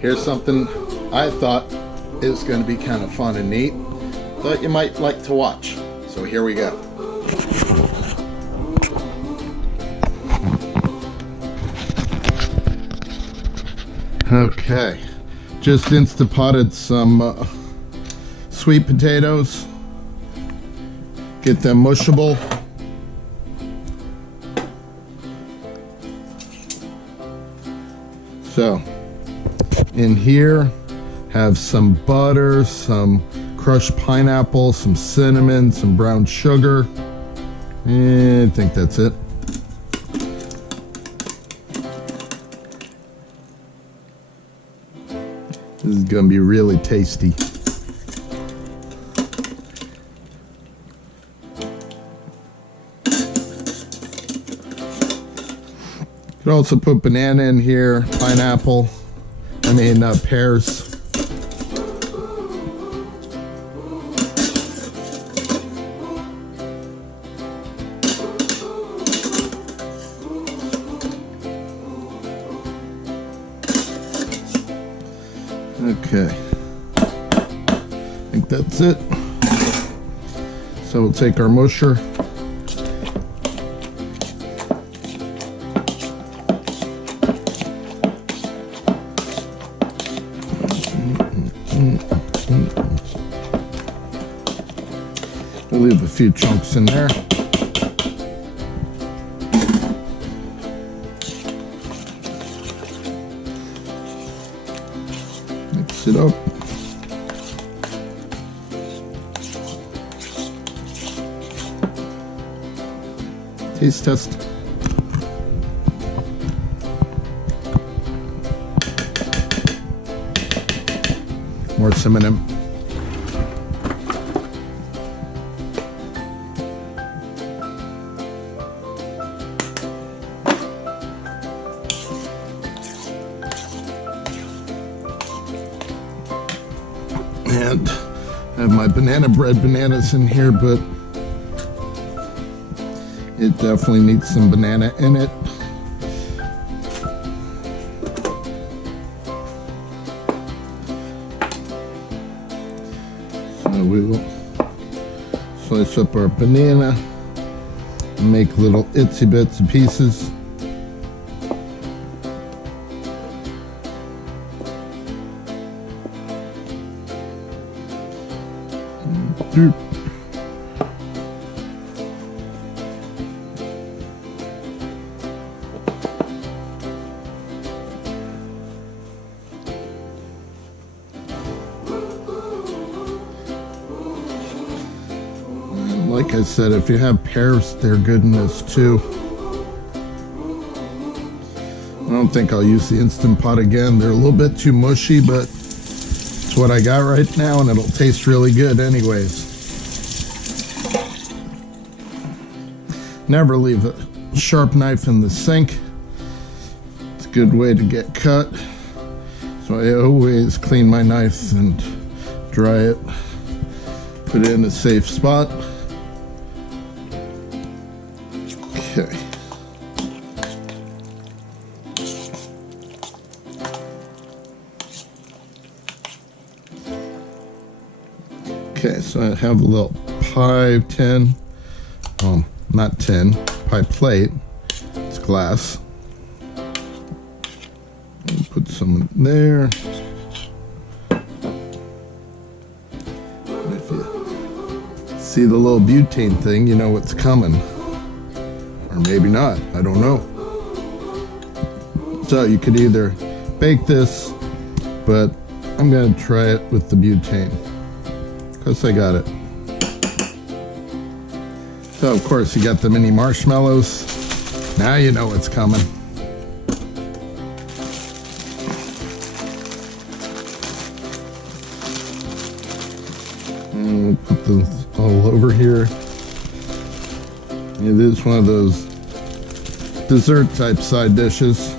Here's something I thought is going to be kind of fun and neat. Thought you might like to watch. So here we go. Okay, just Instapotted some sweet potatoes. Get them mushable. So, in here, have some butter, some crushed pineapple, some cinnamon, some brown sugar, and I think that's it. This is gonna be really tasty. You can also put banana in here, pineapple, pears. Okay, I think that's it. So we'll take our musher. We'll leave a few chunks in there. Mix it up. Taste test. More cinnamon. And I have my banana bread bananas in here, but it definitely needs some banana in it. So we will slice up our banana and make little itsy bitsy pieces. Like I said, if you have pears, they're good in this too. I don't think I'll use the Instant Pot again. They're a little bit too mushy, but it's what I got right now, and it'll taste really good anyways. Never leave a sharp knife in the sink. It's a good way to get cut. So I always clean my knife and dry it. Put it in a safe spot. Okay. Okay, so I have a little pie tin. Not tin, pie plate. It's glass. I'll put some in there. If you see the little butane thing, you know what's coming. Or maybe not, I don't know. So you could either bake this, but I'm gonna try it with the butane, because I got it. So of course you got the mini marshmallows. Now you know what's coming. And we'll put this all over here. It is one of those dessert type side dishes.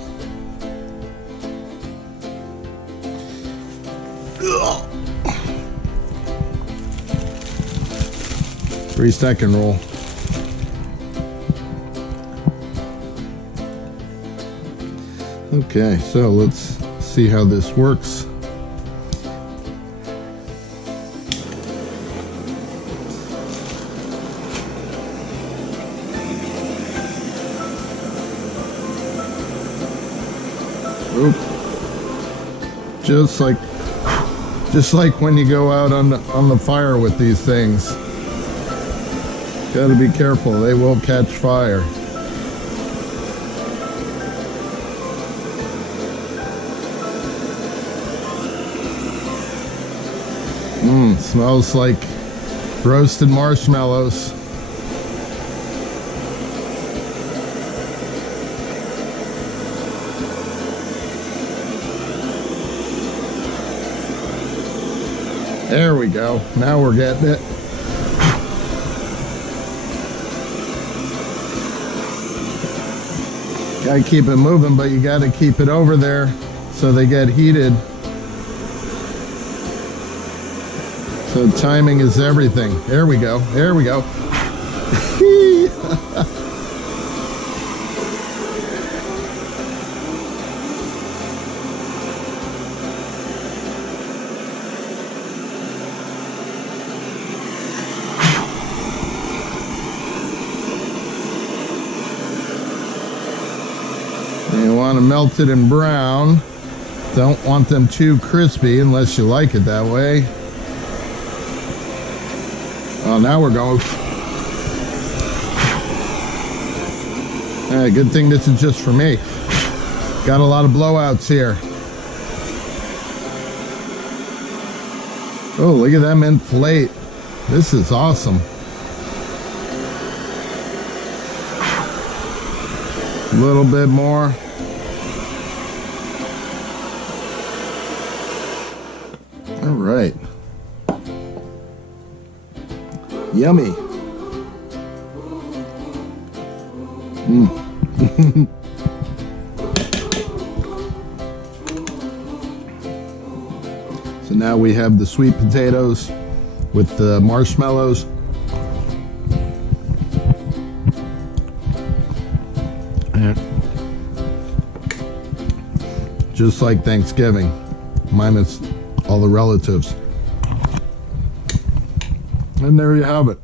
3-second roll. Okay, so let's see how this works. Oop. Just like when you go out on the fire with these things. Gotta be careful, they will catch fire. Smells like roasted marshmallows. There we go. Now we're getting it. Gotta keep it moving, but you gotta keep it over there so they get heated. So timing is everything. There we go. There we go. You want to melt it in brown. Don't want them too crispy unless you like it that way. Oh, now we're going. Good thing this is just for me. Got a lot of blowouts here. Oh, look at them inflate. This is awesome. A little bit more. All right. Yummy. So now we have the sweet potatoes with the marshmallows. And just like Thanksgiving, minus all the relatives. And there you have it.